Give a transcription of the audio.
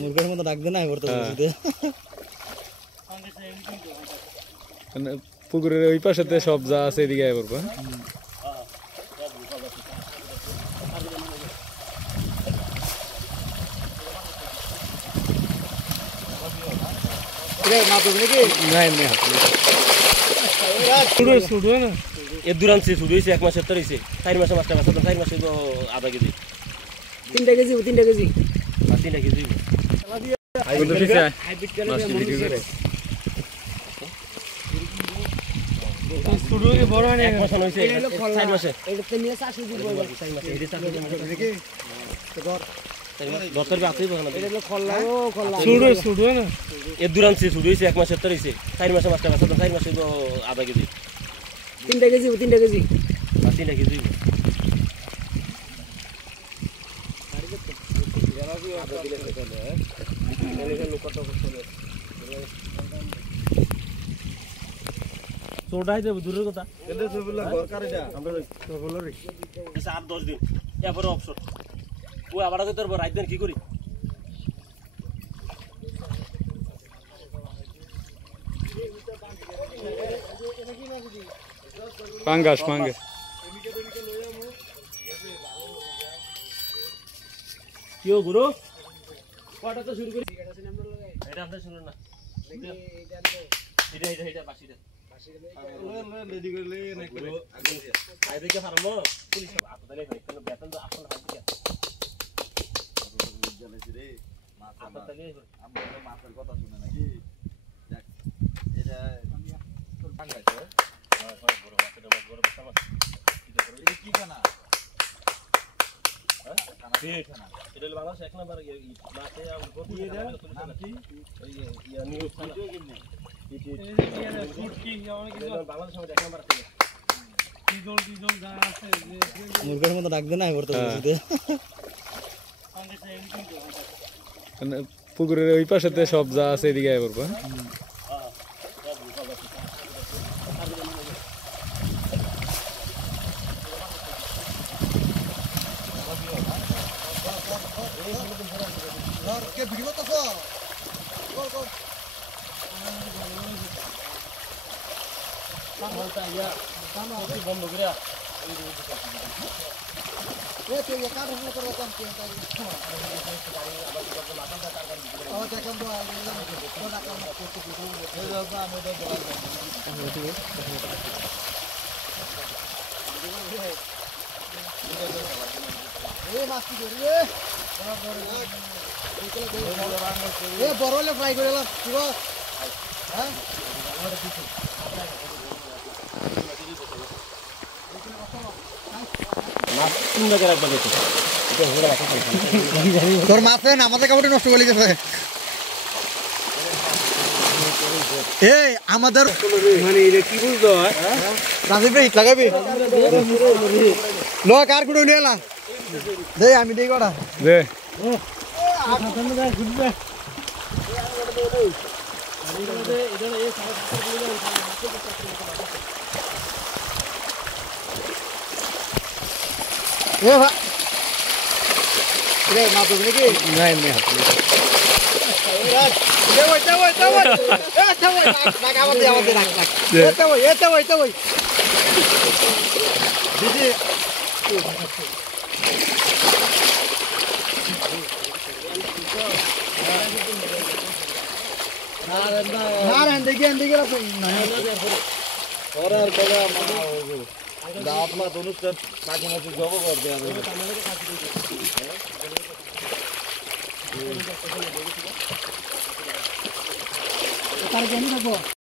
মুরগের মতো ডাক দে না করতে পুকুরের ওই পাশেতে সব যা আছে এদিকে আয় করবো। দূরান সে শুরু হয়েছে 1 মাসের তো রয়েছে 4 মাসে মাছটা বাঁচা 4 মাসে তো আধা কেজি 3 কেজি 3 কেজি 3 কেজি শুরু হয়ে বড় হয় না 1 মাস হইছে 4 মাসে এটা নিয়ে 400 দিন বড় 4 মাসে এটা 4 মাসে দরকার বাতেই বহানা এটা হলো খল্লা ও খল্লা শুরু না এ দূরান সে শুরু হয়েছে 1 মাসের তো রয়েছে 4 মাসে মাছটা বাঁচা 4 মাসে তো আধা কেজি 3 কেজি 3 কেজি 3 কেজি চোটাই দেব দূরের কথা এলে সবগুলা ঘর কারে যা আমরা বলো রে 7-10 দিন এরপর অবসর ও আবার কই তোর রাত দিন কি করি পাঙ্গাস কিও গুরু কয়টা তো শুরু করি এটা আমরা শুরু না এটা বাসিটা রেডি করলে না করে আই দেখে ফার্মো পুলিশ আপনাদের ভাই কোন বেতন তো আসল হাত দিয়া জ্বালাইছি রে মাছ আপনাদের আমরা তো মাছের কথা শুনে নাকি দেখ এটা তোর পাঙ্গাইছে বড় মাছ এটা কি খানা খানা এটা হলো বাংলাদেশ 1 নাম্বার মাছে আর গতি এটা নাম কি ওই নিউজ ভিডিও কিনে বাংলাদেশ 1 নাম্বার আছে মুরগের মতো ডাক দে না করতে পুকুরের ওই পাশেতে সব যা আছে এদিকে আয় করবো। বন্ধ করে বড় হলে ফ্রাই করে হ্যাঁ তোর মাছ আমাদের কাপড়ে নষ্ট করে গেছে এই আমাদের মানে এটা কি বুঝতো রাজীব ভাই লাগাবি লো কার কুড়ে নিয়ে এলা দে আমি দেই কটা দে এ ভাই রে মা তো নাকি নাই আপনার অনুষ্ঠান মাঝে মাঝে জব করে দেওয়া তার জন্য থাকবো